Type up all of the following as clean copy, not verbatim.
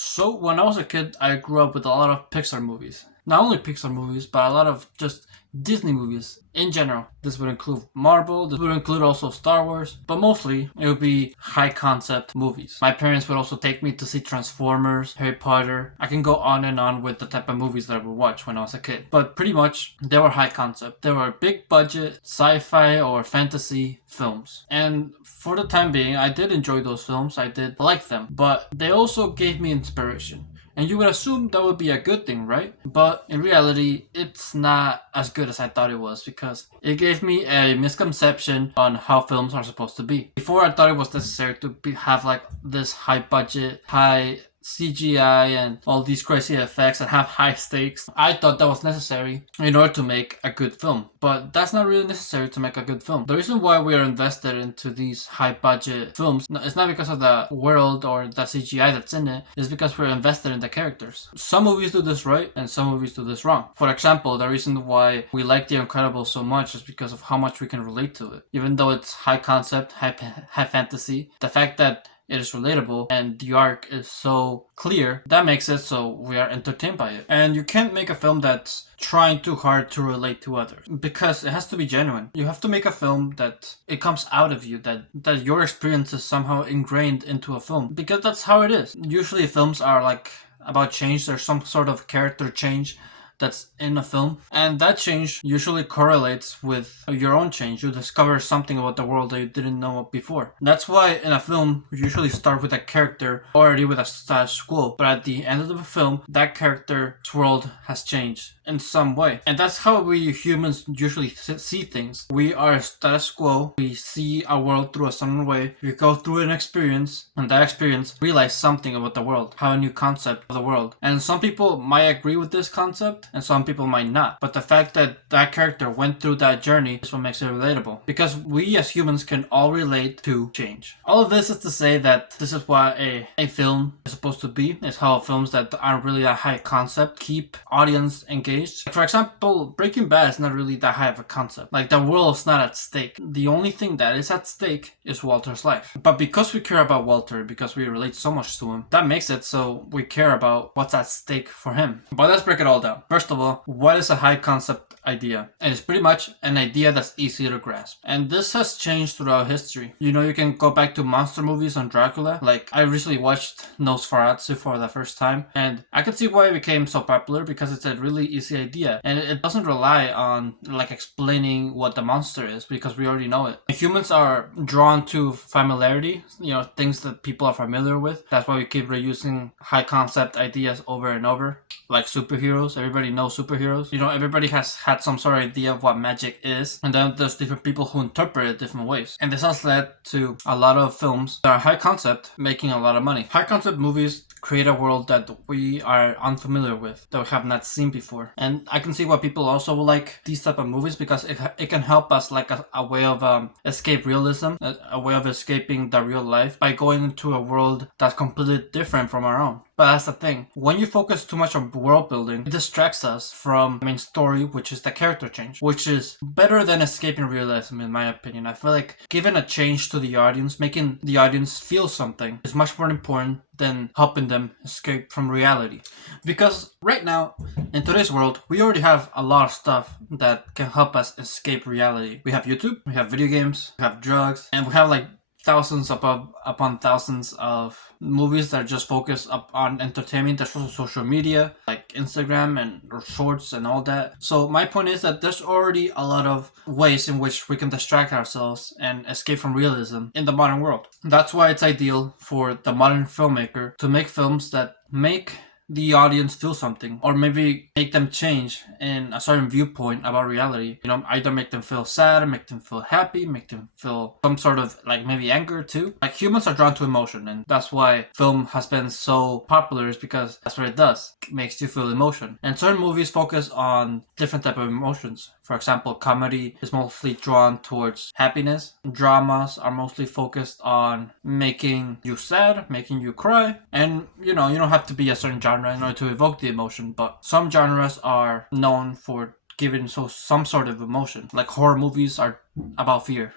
So when I was a kid, I grew up with a lot of Pixar movies. Not only Pixar movies, but a lot of just Disney movies in general. This would include Marvel, this would include also Star Wars, but mostly it would be high concept movies. My parents would also take me to see Transformers, Harry Potter. I can go on and on with the type of movies that I would watch when I was a kid. But pretty much they were high concept. They were big budget sci-fi or fantasy films. And for the time being, I did enjoy those films. I did like them, but they also gave me inspiration. And you would assume that would be a good thing, right? But in reality, it's not as good as I thought it was because it gave me a misconception on how films are supposed to be. Before, I thought it was necessary to have like this high budget, high CGI and all these crazy effects and have high stakes. I thought that was necessary in order to make a good film, but that's not really necessary to make a good film. The reason why we are invested into these high budget films, it's not because of the world or the CGI that's in it, it's because we're invested in the characters. Some movies do this right and some movies do this wrong. For example, the reason why we like The Incredibles so much is because of how much we can relate to it. Even though it's high concept, high fantasy, the fact that it is relatable and the arc is so clear, that makes it so we are entertained by it. And you can't make a film that's trying too hard to relate to others because it has to be genuine. You have to make a film that it comes out of you, that your experience is somehow ingrained into a film, because that's how it is. Usually films are like about change. There's some sort of character change that's in a film, and that change usually correlates with your own change. You discover something about the world that you didn't know before. That's why in a film you usually start with a character already with a status quo, but at the end of the film that character's world has changed in some way. And that's how we humans usually see things. We are status quo, we see our world through a certain way, we go through an experience, and that experience realize something about the world, have a new concept of the world. And some people might agree with this concept and some people might not, but the fact that that character went through that journey is what makes it relatable, because we as humans can all relate to change. All of this is to say that this is what a film is supposed to be, is how films that aren't really that high concept keep audience engaged. For example, Breaking Bad is not really that high of a concept. Like, the world is not at stake. The only thing that is at stake is Walter's life. But because we care about Walter, because we relate so much to him, that makes it so we care about what's at stake for him. But let's break it all down. First of all, what is a high concept idea? And it's pretty much an idea that's easy to grasp. And this has changed throughout history. You know, you can go back to monster movies on Dracula. Like, I recently watched Nosferatu for the first time, and I can see why it became so popular, because it's a really easy idea. And it doesn't rely on like explaining what the monster is, because we already know it. Humans are drawn to familiarity, you know, things that people are familiar with. That's why we keep reusing high concept ideas over and over. Like superheroes, everybody knows superheroes. You know, everybody has had some sort of idea of what magic is, and then there's different people who interpret it different ways. And this has led to a lot of films that are high concept making a lot of money. High concept movies create a world that we are unfamiliar with, that we have not seen before. And I can see why people also like these type of movies, because it can help us like a way of escape realism, a way of escaping the real life by going into a world that's completely different from our own. But that's the thing. When you focus too much on world building, it distracts us from the main story, which is the character change, which is better than escaping realism, in my opinion. I feel like giving a change to the audience, making the audience feel something, is much more important than helping them escape from reality. Because right now, in today's world, we already have a lot of stuff that can help us escape reality. We have YouTube, we have video games, we have drugs, and we have like thousands upon thousands of movies that are just focused up on entertainment. There's also social media like Instagram and shorts and all that. So my point is that there's already a lot of ways in which we can distract ourselves and escape from realism in the modern world. That's why it's ideal for the modern filmmaker to make films that make the audience feel something, or maybe make them change in a certain viewpoint about reality. You know, either make them feel sad, make them feel happy, make them feel some sort of like maybe anger too. Like, humans are drawn to emotion, and that's why film has been so popular, is because that's what it does. It makes you feel emotion. And certain movies focus on different type of emotions. For example, comedy is mostly drawn towards happiness. Dramas are mostly focused on making you sad, making you cry. And, you know, you don't have to be a certain genre in order to evoke the emotion, but some genres are known for giving some sort of emotion. Like, horror movies are about fear.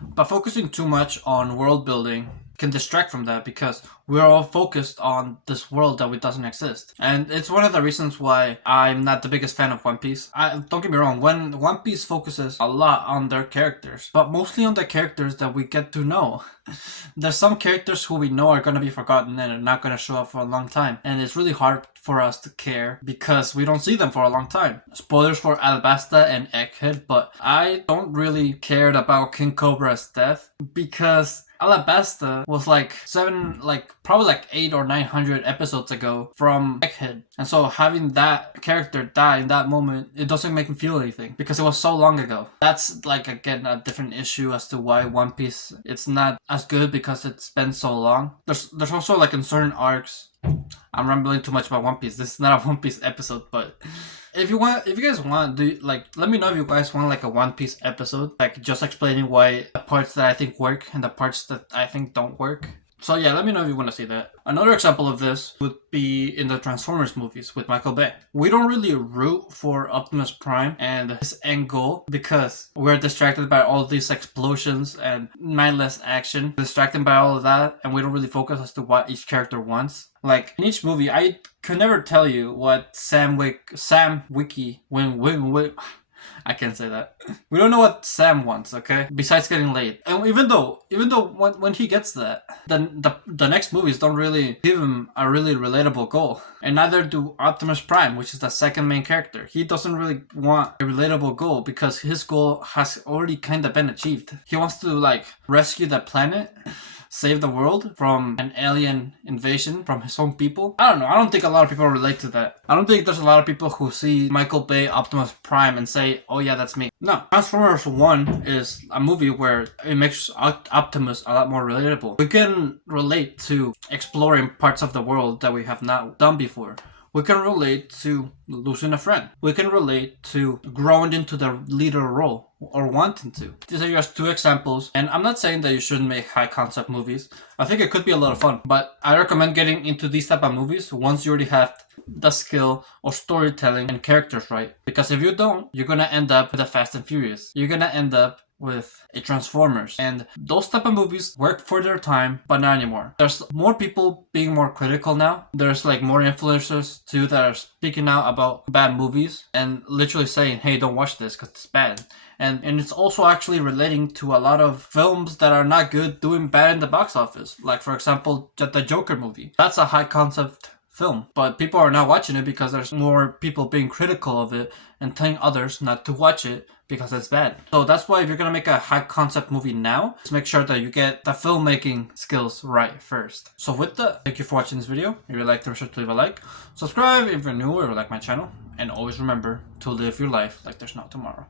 But focusing too much on world building can distract from that because we're all focused on this world that doesn't exist. And it's one of the reasons why I'm not the biggest fan of One Piece. Don't get me wrong, when One Piece focuses a lot on their characters, but mostly on the characters that we get to know. There's some characters who we know are going to be forgotten and are not going to show up for a long time. And it's really hard for us to care because we don't see them for a long time. Spoilers for Alabasta and Egghead, but I don't really care about King Cobra's death because Alabasta was probably 800 or 900 episodes ago from Egghead. And so having that character die in that moment, it doesn't make me feel anything because it was so long ago. That's again a different issue as to why One Piece it's not as good because it's been so long. There's also in certain arcs. I'm rambling too much about One Piece. This is not a One Piece episode, but if you guys want, let me know if you guys want a One Piece episode, just explaining why the parts that I think work and the parts that I think don't work. So yeah, let me know if you want to see that. Another example of this would be in the Transformers movies with Michael Bay. We don't really root for Optimus Prime and his end goal because we're distracted by all these explosions and mindless action, distracted by all of that, and we don't really focus as to what each character wants. In each movie, I could never tell you what I can't say that. We don't know what Sam wants, okay? Besides getting laid. And even though when he gets that, then the next movies don't really give him a really relatable goal. And neither do Optimus Prime, which is the second main character. He doesn't really want a relatable goal because his goal has already kind of been achieved. He wants to rescue the planet, save the world from an alien invasion from his own people. I don't know. I don't think a lot of people relate to that. I don't think there's a lot of people who see Michael Bay Optimus Prime and say, oh yeah, that's me. No. Transformers 1 is a movie where it makes Optimus a lot more relatable. We can relate to exploring parts of the world that we have not done before. We can relate to losing a friend. We can relate to growing into the leader role or wanting to. These are just two examples, and I'm not saying that you shouldn't make high concept movies. I think it could be a lot of fun, but I recommend getting into these type of movies once you already have the skill or storytelling and characters right. Because if you don't, you're gonna end up with a Fast and Furious. You're gonna end up with a Transformers, and those type of movies work for their time, but not anymore. There's more people being more critical now. There's more influencers too that are speaking out about bad movies and literally saying, hey, don't watch this because it's bad. And it's also actually relating to a lot of films that are not good doing bad in the box office. For example, the Joker movie. That's a high concept film, but people are not watching it because there's more people being critical of it and telling others not to watch it because it's bad. So that's why if you're gonna make a high concept movie now, just make sure that you get the filmmaking skills right first. So with that, thank you for watching this video. If you liked it, be sure to leave a like, subscribe if you're new or like my channel, and always remember to live your life like there's no tomorrow.